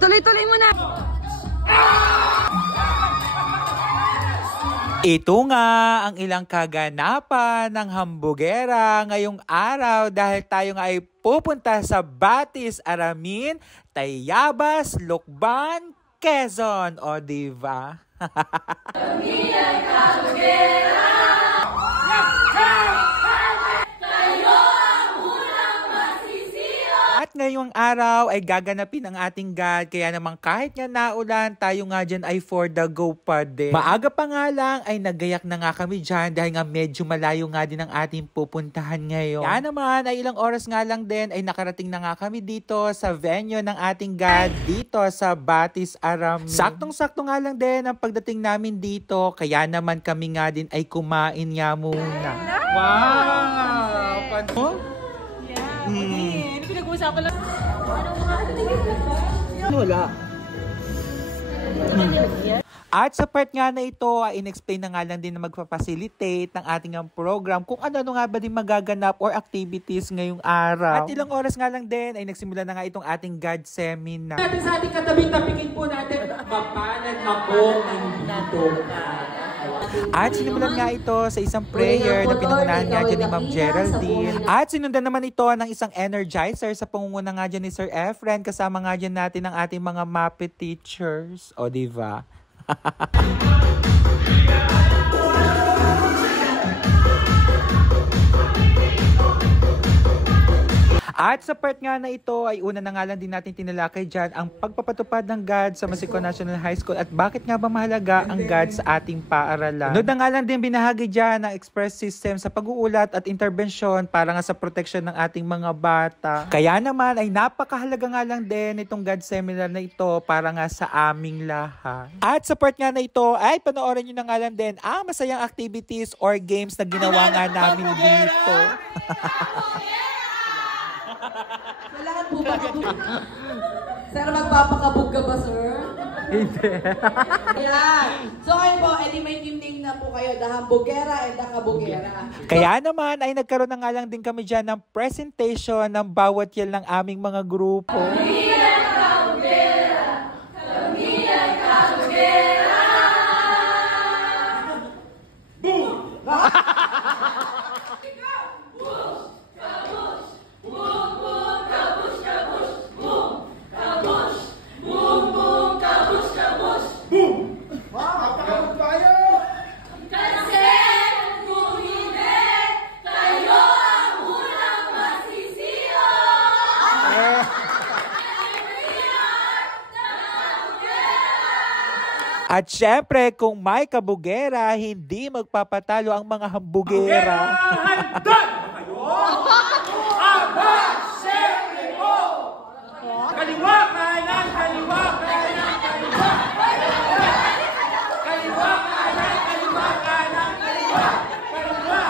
Ituloy-tuloy mo na. Ito nga ang ilang kaganapan ng hambugera ngayong araw dahil tayo nga ay pupunta sa Batis, Aramin, Tayabas, Lucban, Quezon. O diba? At ngayong araw ay gaganapin ang ating God, kaya naman kahit nga naulan, tayo nga dyan ay for the go pa din. Maaga pa nga lang ay nagayak na nga kami dyan dahil nga medyo malayo nga din ang ating pupuntahan ngayon. Kaya naman ay ilang oras nga lang din ay nakarating na nga kami dito sa venue ng ating God dito sa Batis, Aramin. Saktong-sakto nga lang din ang pagdating namin dito, kaya naman kami nga din ay kumain nga muna. Wow! Paano? Pinag-uusapan lang. Wala. At sa part nga na ito, in-explain na nga lang din na magpa-facilitate ng ating program kung ano nga ba din magaganap or activities ngayong araw. At ilang oras nga lang din ay nagsimula na nga itong ating God Seminar. Natin sa ating katabi-tapikin po natin, mapanag ako nandito ka. At sinimulan nga ito sa isang prayer na pinangunahan nga dyan ni Ma'am Geraldine. At sinundan naman ito ng isang energizer sa pangunguna nga dyan ni Sir Efren. Kasama nga dyan natin ang ating mga Muppet teachers. O diba? At sa part nga na ito ay una na nga lang din natin tinalakay dyan ang pagpapatupad ng God sa Masiko National High School at bakit nga ba mahalaga ang God sa ating paaralan. Sunod na nga lang din binahagi dyan ang express system sa pag-uulat at interbensyon para nga sa protection ng ating mga bata. Kaya naman ay napakahalaga nga lang din itong God Seminar na ito para nga sa aming lahat. At sa part nga na ito ay panoorin nyo na nga lang din ang masayang activities or games na ginawa nga namin dito. Kailangan po ba kabog? Sir, magpapakabog ka ba, sir? Hindi. Ayan. So kayo po, edi may team na po kayo, the Hambugera and the Kabugera. Kaya naman ay nagkaroon na nga lang din kami dyan ng presentation ng bawat yan ng aming mga grupo. At syempre, kung may kabugera, hindi magpapatalo ang mga hambugera. Handog kayo! Aba, siyempre po! Kaliwa, kanan, kaliwa, kanan, kaliwa! Kaliwa, kanan, kaliwa, kanan, kaliwa! Kaliwa!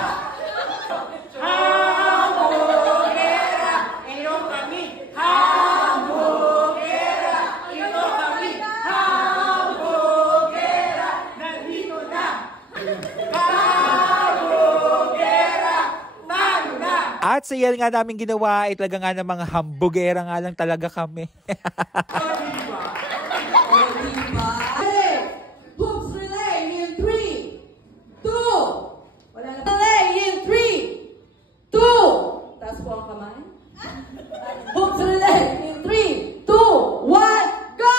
Hambugera, ito kami! Hambugera, ito kami! Hambugera, nandito na! Hambugera, talo na! At sa yan nga namin ginawa, ay talaga nga ng mga hambugera nga lang talaga kami. Hoops relay in 3, 2. Wala na. Relay in 3, 2. Taas po ang kamay. Hoops relay in 3, 2, 1, go!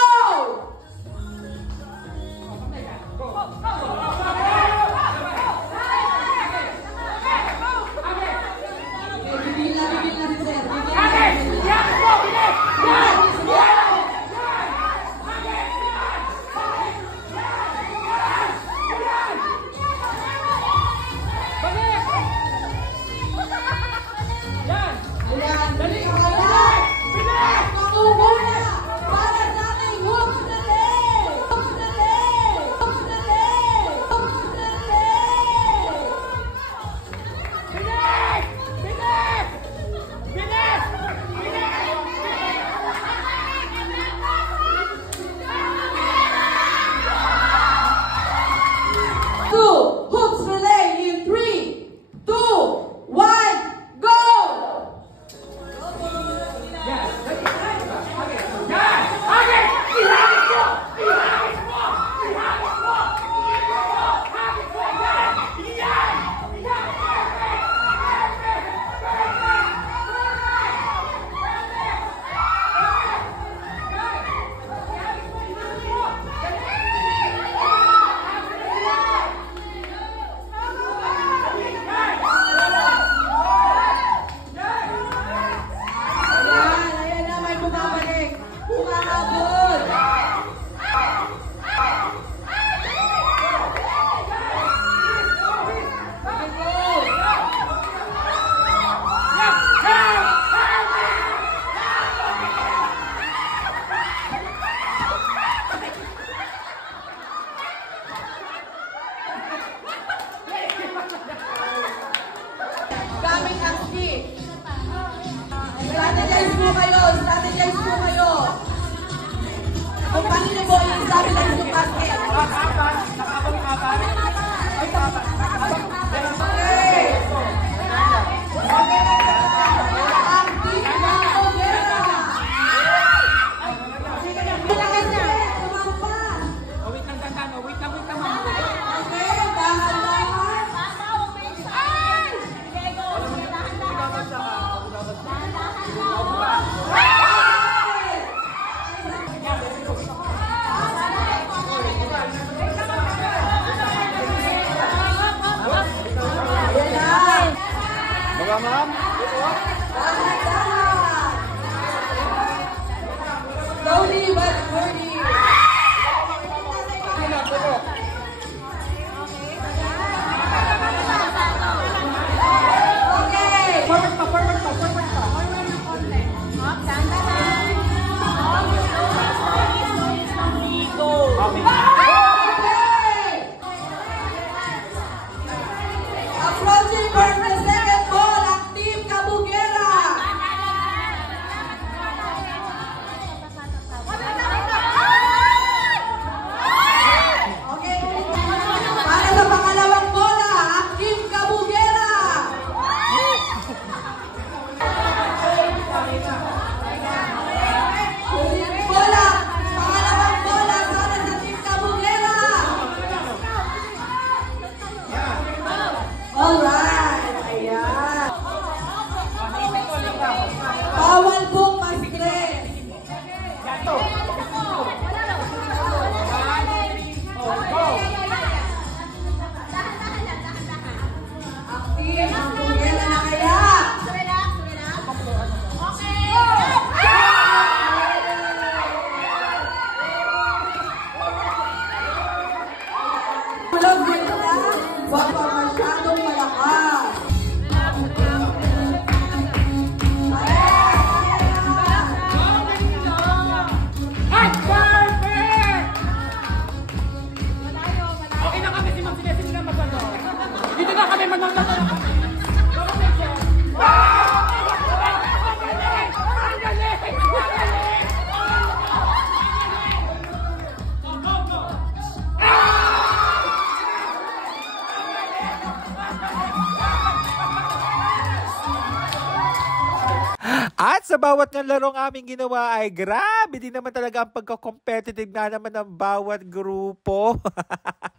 Bigil na si sir. aming active. Strategize po kayo. Strategize po kayo. Kung paano niyo po i-stabilize yung basket. Slowly but surely. Okay. Forward pa. Approaching for the second ball, Active Kabugera. Okay. Para sa pangalawang bola, Active Kabugera. Bola, pangalawang bola para sa Team Kabugera. Alright, ayan. Bawal pong ma-stress. Active, Kabugera na kaya. Tulog din na, wag pa masyadong malakas. Okay na kami, si Ma'am Sinesin na magano. Dito na kami, magmamata na kami. At sa bawat ng larong aming ginawa ay grabe din naman talaga ang pagka-competitive nga naman ng bawat grupo.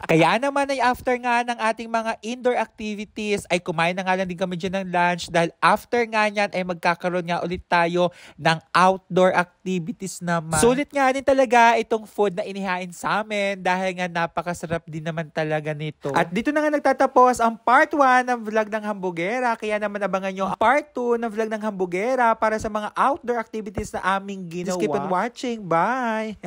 Kaya naman ay after nga ng ating mga indoor activities ay kumain na nga lang din kami dyan ng lunch dahil after nga nyan ay magkakaroon nga ulit tayo ng outdoor activities naman. Sulit nga din talaga itong food na inihain sa amin dahil nga napakasarap din naman talaga nito. At dito na nga nagtatapos ang part 1 ng vlog ng Hambugera. Kaya naman abangan nyo ang part 2 ng vlog ng Hambugera para sa mga outdoor activities na aming ginawa. Just keep on watching. Bye!